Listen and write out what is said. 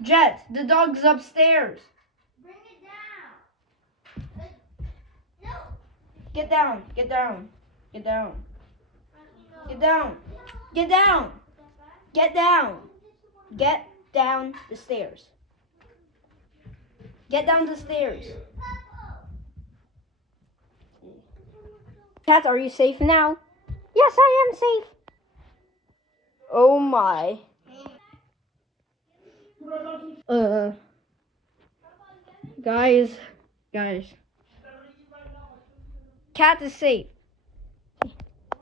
Jet, the dog's upstairs. Bring it down. No. Get down. Get down. Get down. Get down. Get down. Get down. Get down the stairs. Get down the stairs. Cat, are you safe now? Yes, I am safe. Oh my. Guys. Cat is safe.